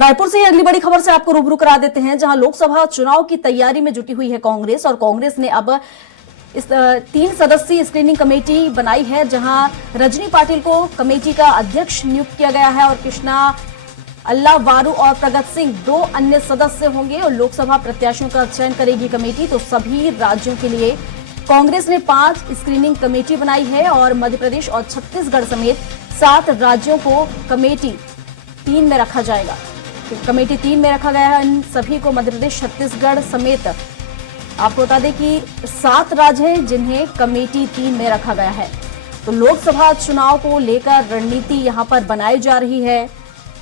रायपुर से ही अगली बड़ी खबर से आपको रूबरू करा देते हैं, जहां लोकसभा चुनाव की तैयारी में जुटी हुई है कांग्रेस। और कांग्रेस ने अब इस 3 सदस्यीय स्क्रीनिंग कमेटी बनाई है, जहां रजनी पाटिल को कमेटी का अध्यक्ष नियुक्त किया गया है और कृष्णा अल्लावारू और प्रगत सिंह 2 अन्य सदस्य होंगे। और लोकसभा प्रत्याशियों का चयन करेगी कमेटी। तो सभी राज्यों के लिए कांग्रेस ने 5 स्क्रीनिंग कमेटी बनाई है और मध्य प्रदेश और छत्तीसगढ़ समेत 7 राज्यों को कमेटी 3 में रखा जाएगा। कमेटी 3 में रखा गया है। इन सभी को मध्य प्रदेश, छत्तीसगढ़ समेत आपको बता दें कि 7 राज्य हैं जिन्हें कमेटी 3 में रखा गया है। तो लोकसभा चुनाव को लेकर रणनीति यहां पर बनाई जा रही है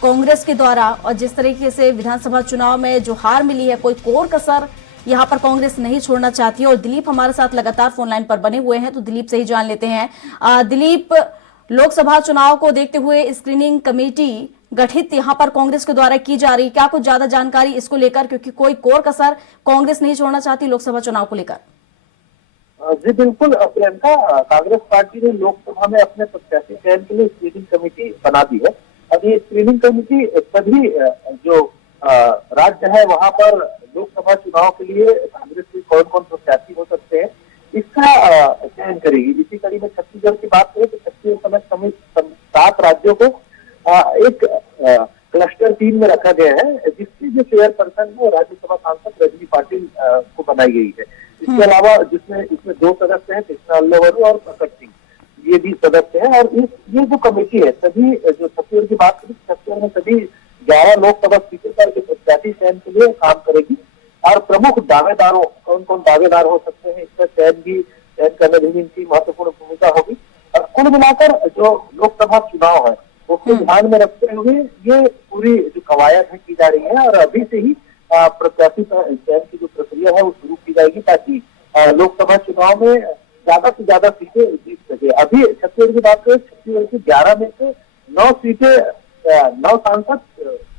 कांग्रेस के द्वारा। और जिस तरीके से विधानसभा चुनाव में जो हार मिली है, कोई कोर कसर यहां पर कांग्रेस नहीं छोड़ना चाहती है। और दिलीप हमारे साथ लगातार फोन लाइन पर बने हुए हैं, तो दिलीप से ही जान लेते हैं। दिलीप, लोकसभा चुनाव को देखते हुए स्क्रीनिंग कमेटी गठित यहां पर कांग्रेस के द्वारा की जा रही, क्या कुछ ज्यादा जानकारी इसको लेकर, क्योंकि कोई कोर कसर कांग्रेस नहीं छोड़ना चाहती लोकसभा चुनाव को लेकर? जी बिल्कुल प्रियंका, कांग्रेस पार्टी ने लोकसभा में अपने प्रत्याशी चयन के लिए स्क्रीनिंग कमेटी बना दी है। अब ये स्क्रीनिंग कमेटी सभी जो राज्य है वहां पर लोकसभा चुनाव के लिए कांग्रेस के कौन कौन प्रत्याशी हो सकते हैं इसका चयन करेगी। इसी कड़ी में छत्तीसगढ़ की बात करें तो छत्तीसगढ़ समेत 7 राज्यों को एक क्लस्टर 3 में रखा गया है, जिसकी जो चेयरपर्सन है राज्यसभा सांसद रजनी पाटिल को बनाई गई है। इसके अलावा इसमें 2 सदस्य हैं, कृष्णा अल्लावरू और प्रकट सिंह, ये भी सदस्य हैं। और ये जो कमेटी है, सभी जो छत्तीसगढ़ की बात करें, छत्तीसगढ़ में सभी 11 लोकसभा सीटों पर प्रत्याशी चयन के लिए काम करेगी। और प्रमुख दावेदारों, कौन कौन दावेदार हो सकते हैं, इसका चयन करने में इनकी महत्वपूर्ण भूमिका होगी। और कुल मिलाकर जो लोकसभा चुनाव है उसको ध्यान में रखते हुए ये पूरी जो कवायद है की जा रही है। और अभी से ही प्रत्याशी चयन की जो प्रक्रिया है वो शुरू की जाएगी, ताकि लोकसभा चुनाव में ज्यादा से ज्यादा सीटें जीत सके। अभी छत्तीसगढ़ की बात करें, छत्तीसगढ़ की 11 में से 9 सीटें 9 सांसद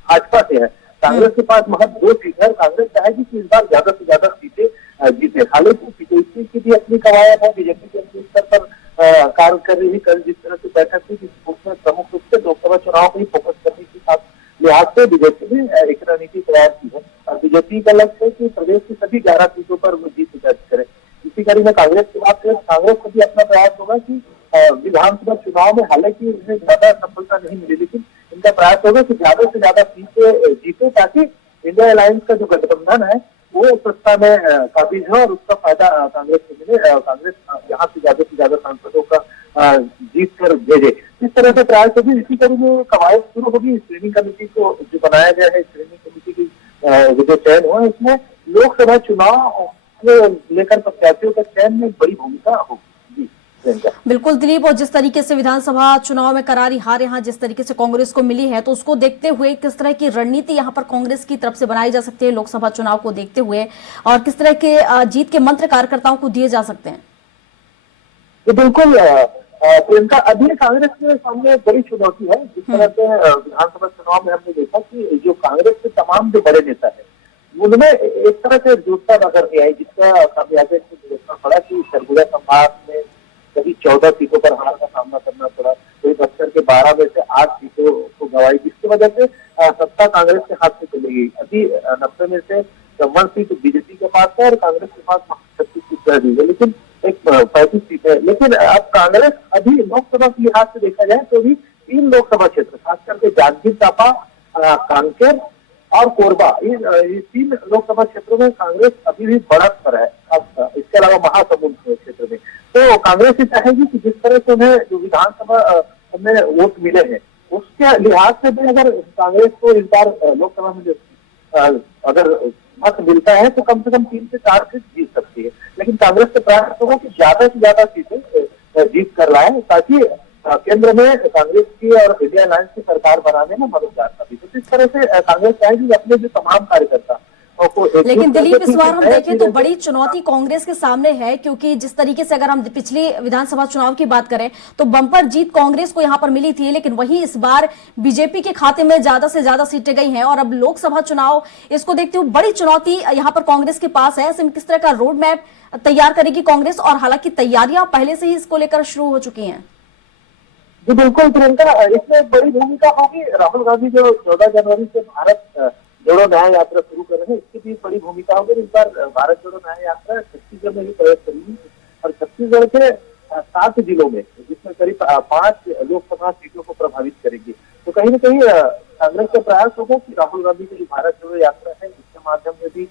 भाजपा से है। कांग्रेस के पास महज 2 सीट है। कांग्रेस चाहेगी कि इस बार ज्यादा से ज्यादा सीटें जीते। हालांकि बीजेपी की भी अपनी कवायद है, बीजेपी के अपने स्तर पर कार्य कर रही है। कल जिस तरह से बैठक हुई, उसमें प्रमुख रूप से लोकसभा चुनाव पर ही फोकस करने के साथ लिहाज से बीजेपी ने एक रणनीति तैयार की है। और बीजेपी का लक्ष्य है कि प्रदेश की सभी 11 सीटों पर वो जीत दर्ज करे। इसी कड़ी में कांग्रेस की बात करें, कांग्रेस को भी अपना प्रयास होगा कि विधानसभा चुनाव में हालांकि उन्हें ज्यादा सफलता नहीं मिली, लेकिन इनका प्रयास होगा कि ज्यादा से ज्यादा सीटें जीते, ताकि इंडिया अलायंस का जो गठबंधन है वो सत्ता में काबिज हो और उसका फायदा कांग्रेस को मिले। कांग्रेस यहाँ से ज्यादा सांसदों का जीत कर भेजे, इस तरह से प्रयास होगी। इसी कड़ी में कवायद शुरू होगी। स्क्रीनिंग कमेटी को जो बनाया गया है, स्क्रीनिंग कमेटी की जो चयन हुआ है, इसमें लोकसभा चुनाव को लेकर प्रत्याशियों का चयन में बड़ी भूमिका होगी। बिल्कुल दिलीप, और जिस तरीके से विधानसभा चुनाव में करारी हार यहाँ जिस तरीके से कांग्रेस को मिली है, तो उसको देखते हुए किस तरह की रणनीति यहाँ पर कांग्रेस की तरफ से बनाई जा सकती है लोकसभा चुनाव को देखते हुए, और किस तरह के जीत के मंत्र कार्यकर्ताओं को दिए जा सकते हैं? तो बिल्कुल प्रियंका, अभी कांग्रेस के सामने एक बड़ी चुनौती है। जिस तरह से विधानसभा चुनाव में हमने देखा कि जो कांग्रेस के तमाम जो बड़े नेता है उनमें एक तरह से एकजुटता नजर नहीं आई, जिसका खामियाजा देखना पड़ा कि सरगुजा संभाग में कभी 14 सीटों पर हार का सामना करना पड़ा, कोई बक्सर के 12 में से 8 सीटों को गंवाई, जिसकी वजह से सत्ता कांग्रेस के हाथ में चली गई। अभी 90 में से 54 सीट बीजेपी के पास है और कांग्रेस के पास 36 सीट रह गई है, लेकिन एक 35 सीट है। लेकिन अब कांग्रेस अभी लोकसभा के लिहाज से देखा जाए तो भी 3 लोकसभा क्षेत्र, खास करके जांजगीर चांपा, कांकेर और कोरबा, ये 3 लोकसभा क्षेत्रों में कांग्रेस अभी भी बढ़त पर है। अब इसके अलावा महासमुंद क्षेत्र में तो कांग्रेस ये चाहेगी कि जिस तरह से उन्हें जो विधानसभा में वोट मिले हैं उसके लिहाज से भी अगर कांग्रेस को इस बार लोकसभा में अगर मत मिलता है तो कम से कम 3 से 4 सीट जीत सकती है। लेकिन कांग्रेस का प्रयास होगा कि ज्यादा से ज्यादा सीटें जीत कर लाए, ताकि केंद्र में कांग्रेस की और इंडिया अलायंस की सरकार बनाने में मददगार साबित हो। तो इस तरह से कांग्रेस चाहेगी अपने जो तमाम कार्यकर्ता। लेकिन दिलीप, इस बार हम देखें तो बड़ी चुनौती कांग्रेस के सामने है, क्योंकि जिस तरीके से अगर हम पिछली विधानसभा चुनाव की बात करें तो बम्पर जीत कांग्रेस को यहां पर मिली थी, लेकिन वहीं इस बार बीजेपी के खाते में ज्यादा से ज्यादा सीटें गई हैं। और अब लोकसभा चुनाव, इसको देखते हुए बड़ी चुनौती यहां पर कांग्रेस के पास है। ऐसे में किस तरह का रोड मैप तैयार करेगी कांग्रेस? और हालांकि तैयारियां पहले से ही इसको लेकर शुरू हो चुकी हैं। जी बिल्कुल प्रियंका, इसमें बड़ी भूमिका होगी। राहुल गांधी जो 14 जनवरी से भारत जोड़ो न्याय यात्रा शुरू कर रहे हैं, इसकी भी बड़ी भूमिका होगी। इस बार भारत जोड़ो न्याय यात्रा छत्तीसगढ़ में भी प्रवेश करेगी और छत्तीसगढ़ के 7 जिलों में, जिसमें करीब 5 लोकसभा सीटों को प्रभावित करेगी। तो कहीं न कहीं कांग्रेस का प्रयास होगा कि राहुल गांधी की जो भारत जोड़ो यात्रा है, इसके माध्यम से भी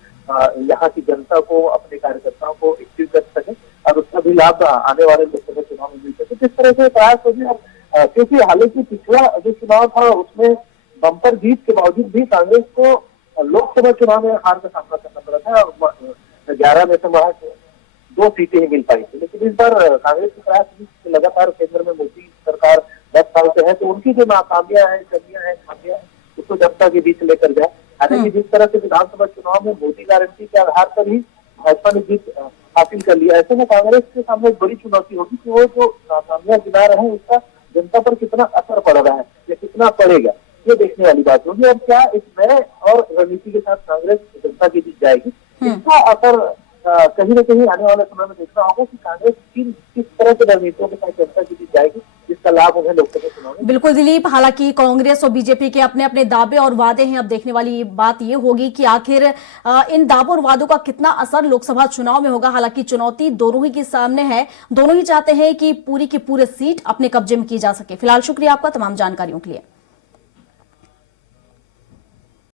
यहाँ की जनता को, अपने कार्यकर्ताओं को एक्टिव कर सके और उसका भी लाभ आने वाले लोकसभा चुनाव में मिल सके। तो इस तरह से प्रयास होगी। और क्योंकि हालांकि पिछला जो चुनाव था उसमें बम्पर जीत के बावजूद भी कांग्रेस को लोकसभा चुनाव में हार का सामना करना पड़ा था और 11 में से वहां 2 सीटें ही मिल पाई थी। लेकिन इस बार कांग्रेस के प्रयास भी लगातार केंद्र में मोदी सरकार 10 साल से है, तो उनकी जो नाकामियां हैं, कमियां हैं, खामियां हैं, उसको जनता के बीच लेकर जाए। हालांकि जिस तरह से विधानसभा चुनाव में मोदी गारंटी के आधार पर ही भाजपा ने जीत हासिल कर लिया, ऐसे में कांग्रेस के सामने एक बड़ी चुनौती होगी कि वो जो नाकामियां गिना रहे हैं उसका जनता पर कितना असर पड़ रहा है या कितना पड़ेगा, ये देखने वाली बात होगी। और क्या एक नए और रणनीति के साथ कांग्रेस जनता के बीच जाएगी, इसका असर कहीं न कहीं आने वाले समय में देखना होगा कि कांग्रेस किस तरह के रणनीतियों के साथ जनता के बीच जाएगी, जिसका लाभ उन्हें लोकसभा चुनाव में। बिल्कुल दिलीप, हालांकि कांग्रेस और बीजेपी के अपने अपने दावे और वादे हैं। अब देखने वाली बात ये होगी कि आखिर इन दावों और वादों का कितना असर लोकसभा चुनाव में होगा। हालांकि चुनौती दोनों ही के सामने है, दोनों ही चाहते हैं कि पूरी की पूरी सीट अपने कब्जे में की जा सके। फिलहाल शुक्रिया आपका तमाम जानकारियों के लिए।